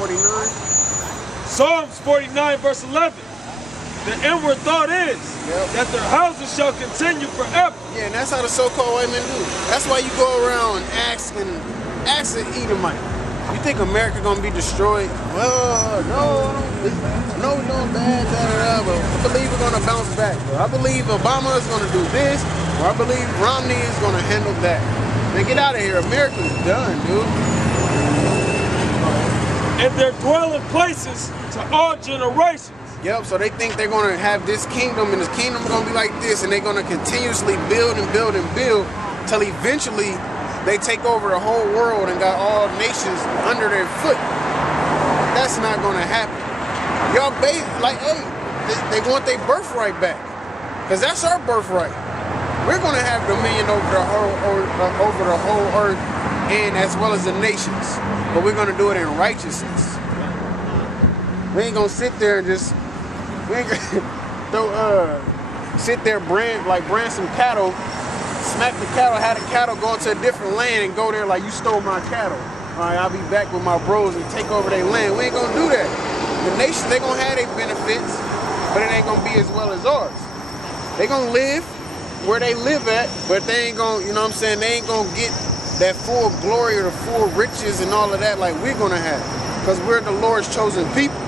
49? Psalms 49 verse 11. The inward thought is that their houses shall continue forever. Yeah, and that's how the so-called white men do. That's why you go around asking Edomite, you think America gonna be destroyed? Well, no, we're doing bad, but I believe we're gonna bounce back. Bro. I believe Obama is gonna do this, or I believe Romney is gonna handle that. Man, get out of here. America's done, dude. And their dwelling places to all generations. Yep, so they think they're gonna have this kingdom, and this kingdom gonna be like this, and they're gonna continuously build and build and build till eventually they take over the whole world and got all nations under their foot. That's not gonna happen. Y'all like, hey, they want their birthright back, cause that's our birthright. We're gonna have dominion over the whole earth, and as well as the nations. But we're gonna do it in righteousness. We ain't gonna sit there and just sit there brand some cattle, smack the cattle, have the cattle go into a different land and go there like you stole my cattle. All right, I'll be back with my bros and take over their land. We ain't gonna do that. The nations, they gonna have their benefits, but it ain't gonna be as well as ours. They gonna live where they live at, but they ain't gonna, you know what I'm saying, they ain't gonna get that full glory or the full riches and all of that like we're gonna have, because we're the Lord's chosen people.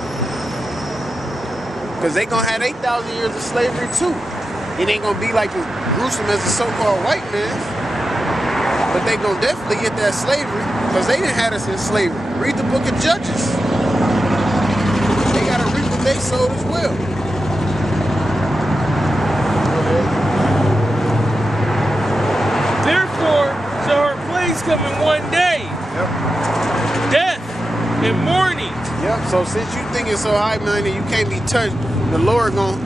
Because they gonna have 8,000 years of slavery too. It ain't gonna be like as gruesome as the so-called white man, but they gonna definitely get that slavery, because they didn't have us in slavery. Read the book of Judges. They gotta reap what they sowed as well. Therefore shall her plagues come in one day. Yep. Death and mourning. Yep, so since you think it's so high, man, and you can't be touched, the Lord gonna,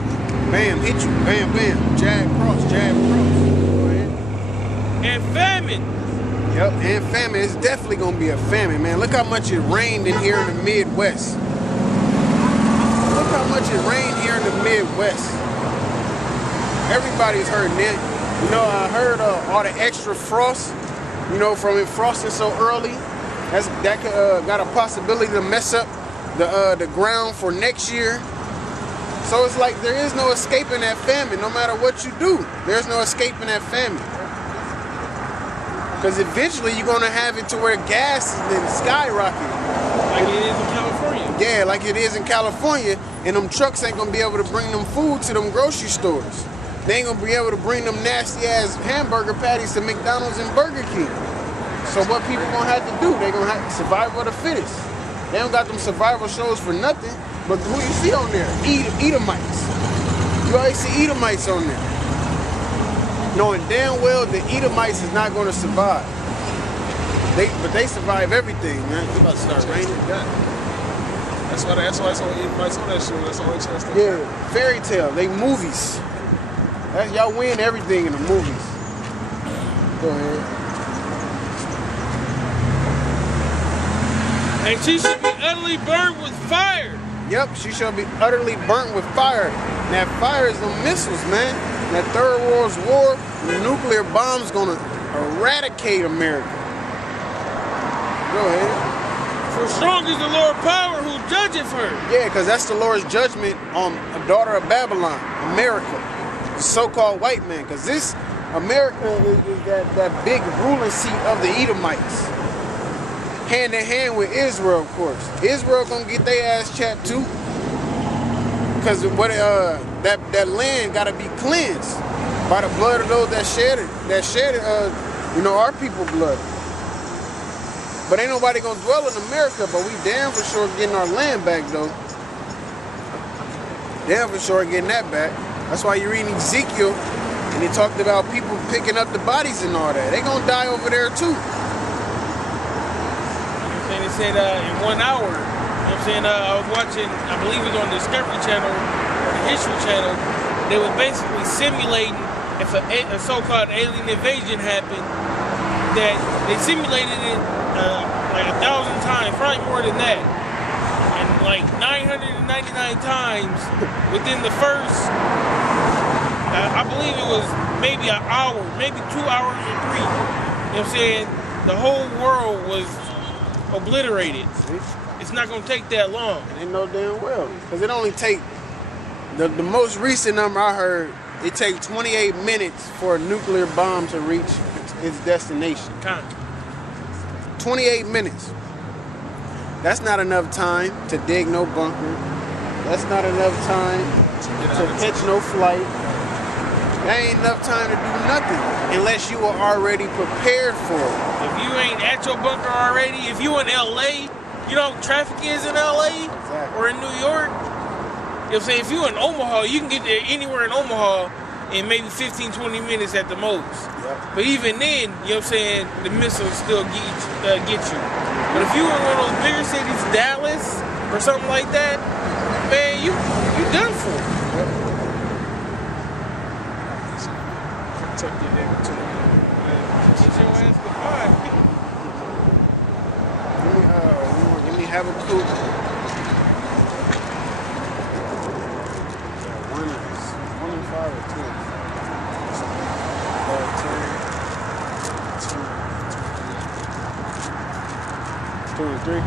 bam, hit you, bam, bam, jab, cross, jab, cross. Go ahead. And famine. Yep, and famine. It's definitely gonna be a famine, man. Look how much it rained in here in the Midwest. Look how much it rained here in the Midwest. Everybody's hurting it. You know, I heard all the extra frost, you know, from it frosting so early. That got a possibility to mess up the ground for next year. So it's like there is no escaping that famine. No matter what you do, there's no escaping that famine. Because eventually you're gonna have it to where gas is then skyrocketing. Like it is in California. Yeah, like it is in California, and them trucks ain't gonna be able to bring them food to them grocery stores. They ain't gonna be able to bring them nasty ass hamburger patties to McDonald's and Burger King. So what people gonna have to do? They gonna have survival of the fittest. They don't got them survival shows for nothing. But who you see on there? Edomites. You always see Edomites on there. Knowing damn well the Edomites is not gonna survive. But they survive everything, man. It's about to start raining. That's why it's on Edomites on that show. That's the only chance. Yeah, fairy tale. They movies. Y'all win everything in the movies. Go ahead. And she should be utterly burned with fire. Yep, she shall be utterly burnt with fire. And that fire is the missiles, man. That Third World War, the nuclear bomb's gonna eradicate America. Go ahead. For strong is the Lord power who judgeth her. Yeah, because that's the Lord's judgment on a daughter of Babylon, America, the so-called white man. Because this America is that big ruling seat of the Edomites. Hand in hand with Israel, of course. Israel gonna get their ass chapped too, because what that land gotta be cleansed by the blood of those that shed it, you know, our people blood. But ain't nobody gonna dwell in America. But we damn for sure getting our land back though. Damn for sure getting that back. That's why you're reading Ezekiel, and he talked about people picking up the bodies and all that. They gonna die over there too. And they said in 1 hour, you know what I'm saying, I was watching, I believe it was on the Discovery Channel or the History Channel, they were basically simulating if a so-called alien invasion happened, that they simulated it like 1,000 times, probably more than that. And like 999 times within the first, I believe it was maybe an hour, maybe 2 hours or 3. You know what I'm saying? The whole world was obliterated. It's not gonna take that long. They know damn well. Because it only take, the most recent number I heard, it takes 28 minutes for a nuclear bomb to reach its destination. 28 minutes. That's not enough time to dig no bunker. That's not enough time to catch no flight. That ain't enough time to do nothing unless you are already prepared for it. If you ain't at your bunker already, if you in LA, you know how traffic is in LA or in New York. You know what I'm saying? If you in Omaha, you can get there anywhere in Omaha in maybe 15, 20 minutes at the most. Yep. But even then, you know what I'm saying, the missiles still get you. But if you in one of those bigger cities, Dallas or something like that, man, you done for. Yep. Tuck your nigga to kiss your ass goodbye. Give me Habakkuk. One and 5 or 2 and 5. 2 and 3.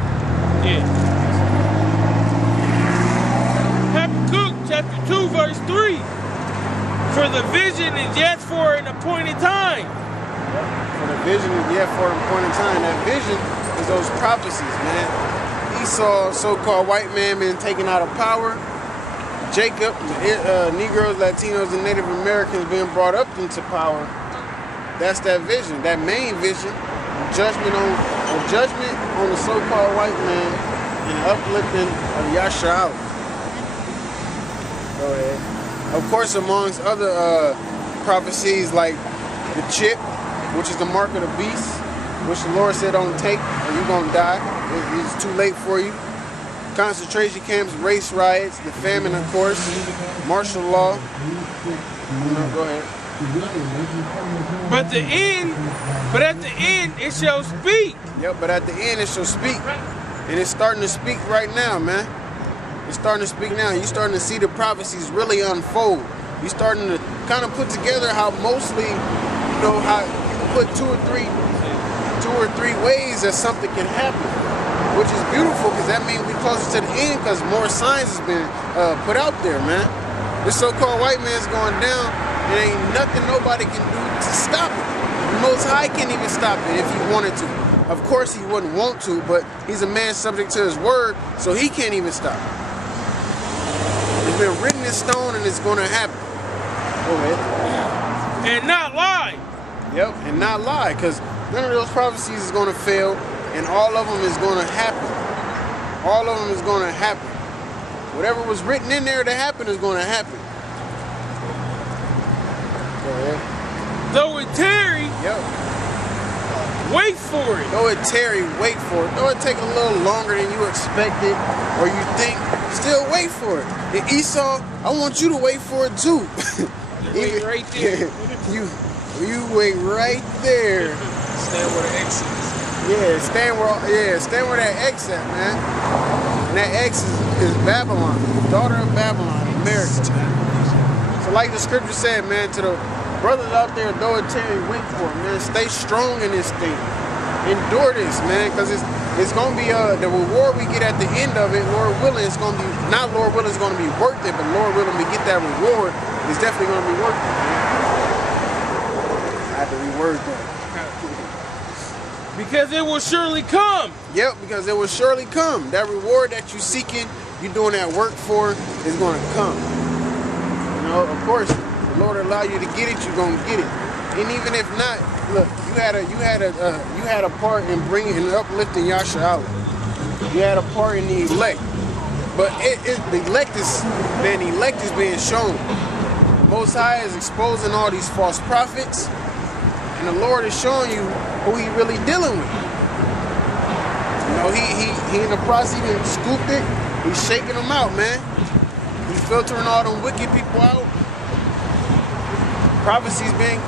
Yeah. Habakkuk chapter 2 verse 3. For the vision is yet for an appointed time. For the vision is yet for an appointed time. That vision is those prophecies, man. Esau, so-called white man, been taken out of power. Jacob, Negroes, Latinos, and Native Americans being brought up into power. That's that vision, that main vision. Judgment on the so-called white man and uplifting of Yasha'Allah. Go ahead. Of course, amongst other prophecies like the chip, which is the mark of the beast, which the Lord said don't take or you're going to die. It's too late for you. Concentration camps, race riots, the famine, of course, martial law. Go ahead. But at the end, it shall speak. Yep, but at the end, it shall speak. And it's starting to speak right now, man. It's starting to speak now. You're starting to see the prophecies really unfold. You're starting to kind of put together how mostly, you know, how you can put two or three ways that something can happen, which is beautiful because that means we're closer to the end because more science has been put out there, man. This so-called white man's going down. There ain't nothing nobody can do to stop it. The Most High can't even stop it if he wanted to. Of course he wouldn't want to, but he's a man subject to his word, so he can't even stop it. It's been written in stone and it's going to happen. Go ahead. And not lie. Yep, and not lie, because none of those prophecies is going to fail, and all of them is going to happen. All of them is going to happen. Whatever was written in there to happen is going to happen. Go ahead. Though it tarry, yep. Wait for it. Though it tarry, wait for it. Though it take a little longer than you expected or you think, still wait for it. And Esau, I want you to wait for it too. Wait right there. you wait right there. Stand where the X is. Stand where that X at, man. And that X is Babylon, the daughter of Babylon, America. So like the scripture said, man, to the brothers out there, though it tarry, wait for it, man. Stay strong in this thing. Endure this, man, because it's going to be the reward we get at the end of it. Lord willing, it's going to be, not Lord willing, it's going to be worth it, but Lord willing, we get that reward, it's definitely going to be worth it, man. I have to reword that. Because it will surely come. Yep, because it will surely come. That reward that you're seeking, you're doing that work for, is going to come. You know, of course, the Lord allow you to get it, you're going to get it. And even if not, look, you had a part in bringing and uplifting Yasha'Allah. You had a part in the elect. But the elect is being shown. The Most High is exposing all these false prophets. And the Lord is showing you who he really dealing with. You know, he in the process, he done scooped it. He's shaking them out, man. He's filtering all them wicked people out. Prophecy's been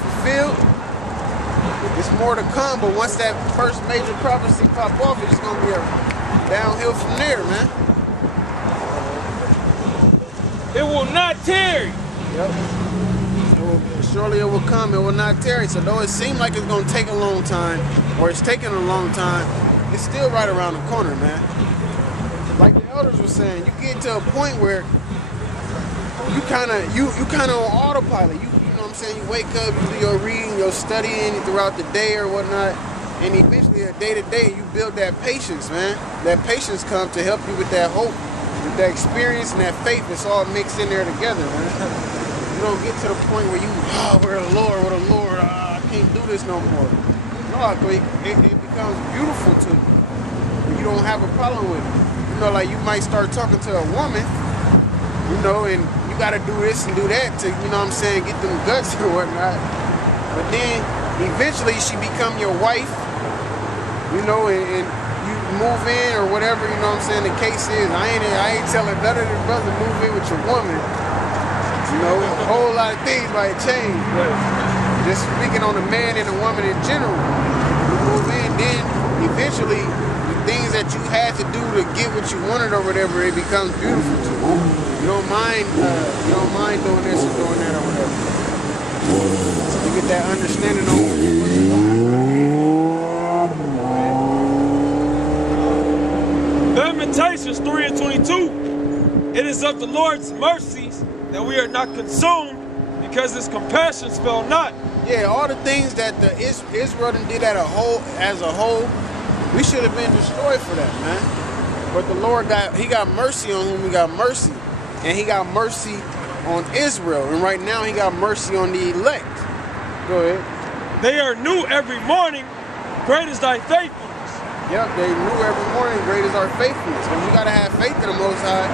fulfilled. It's more to come, but once that first major prophecy pop off, it's just gonna be a downhill from there, man. It will not tarry. Yep. Surely it will come, it will not tarry. So though it seems like it's going to take a long time, or it's taking a long time, it's still right around the corner, man. Like the elders were saying, you get to a point where you kind of on autopilot. You know what I'm saying? You wake up, you do your reading, your studying throughout the day or whatnot, and eventually, day to day, you build that patience, man. That patience comes to help you with that hope, with that experience and that faith. It's all mixed in there together, man. You don't get to the point where you, where the Lord, I can't do this no more. No, it becomes beautiful to you. You don't have a problem with it. You know, like you might start talking to a woman, you know, and you got to do this and do that to, you know what I'm saying, get them guts or whatnot. But then eventually she become your wife, you know, and you move in or whatever, you know what I'm saying, the case is. I ain't telling none of the brothers to move in with your woman. You know, a whole lot of things might change, but just speaking on the man and the woman in general, you move in, then eventually the things that you had to do to get what you wanted or whatever, it becomes beautiful to you. You don't mind doing this or doing that or whatever. So you get that understanding on what you're Lamentations 3:22. It is of the Lord's mercies that we are not consumed, because his compassions fail not. Yeah, all the things that the Israel did as a whole, we should have been destroyed for that, man. But the Lord got mercy on whom he got mercy. And he got mercy on Israel. And right now he got mercy on the elect. Go ahead. They are new every morning. Great is thy faithfulness. Yep, they new every morning. Great is our faithfulness. Because we got to have faith in the Most High.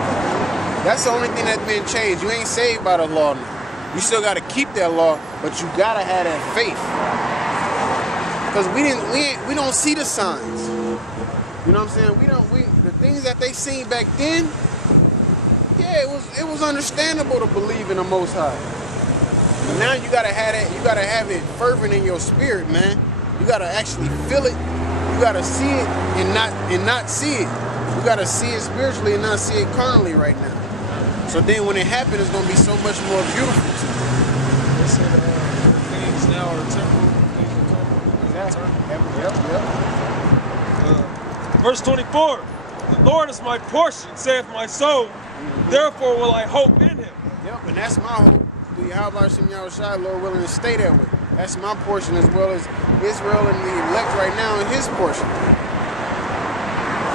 That's the only thing that's been changed. You ain't saved by the law now. You still got to keep that law, but you got to have that faith. Because we don't see the signs. You know what I'm saying? The things that they seen back then, yeah, it was understandable to believe in the Most High. But now you gotta have that. You gotta have it fervent in your spirit, man. You gotta actually feel it. You gotta see it and not see it. You gotta see it spiritually and not see it carnally right now. So then when it happens, it's gonna be so much more beautiful to you. They said things now are temporal, things are temporal. Yep. Verse 24. The Lord is my portion, saith my soul. Therefore will I hope in him. Yep, and that's my hope. Through Yahweh Shem Yahushua, Lord willing to stay that way. That's my portion, as well as Israel and the elect right now in his portion.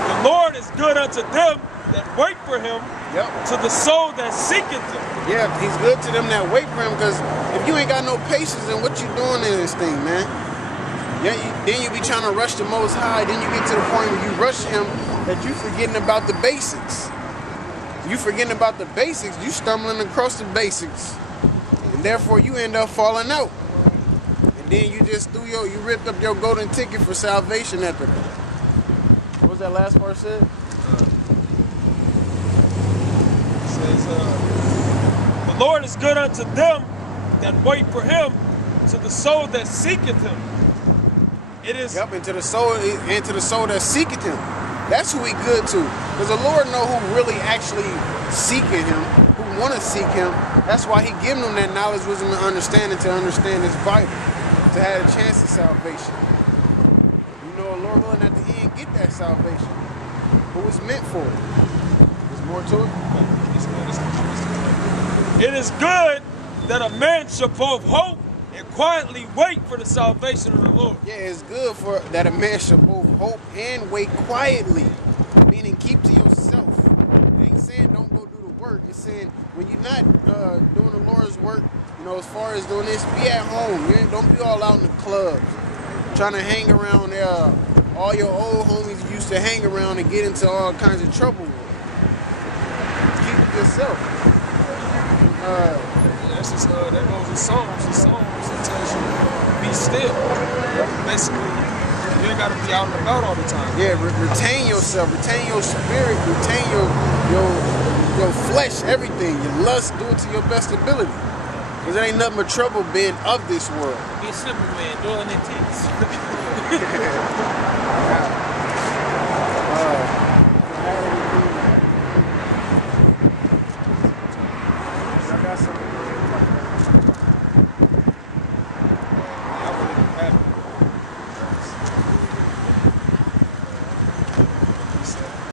The Lord is good unto them that wait for him, yep, to the soul that seeketh him. Yeah, he's good to them that wait for him, because if you ain't got no patience, then what you doing in this thing, man? Yeah, then you be trying to rush the Most High, then you get to the point where you rush him that you forgetting about the basics. You forgetting about the basics, you stumbling across the basics. And therefore you end up falling out. And then you just you ripped up your golden ticket for salvation after that. What was that last part said? It says, the Lord is good unto them that wait for him, to the soul that seeketh him. It is. Yep, and to the soul that seeketh him. That's who he good to. Because the Lord know who really actually seeking him, who want to seek him. That's why he giving them that knowledge, wisdom, and understanding to understand his Bible, to have a chance of salvation. You know, the Lord willing at the end get that salvation. Who is meant for it. There's more to it? It is good that a man should both hope and quietly wait for the salvation of the Lord. Yeah, it's good for that a man should both hope and wait quietly, meaning keep to yourself. It ain't saying don't go do the work. It's saying when you're not doing the Lord's work, you know, as far as doing this, be at home. Don't be all out in the clubs trying to hang around all your old homies you used to hang around and get into all kinds of trouble with. Keep it yourself. That's just, that goes with Psalms. The Psalms, it tells you be still. Basically, you ain't got to be out and about all the time. Yeah, retain yourself, retain your spirit, retain your flesh, everything. Your lust, do it to your best ability. Because there ain't nothing but trouble being of this world. Be a simple man, dwelling in tents.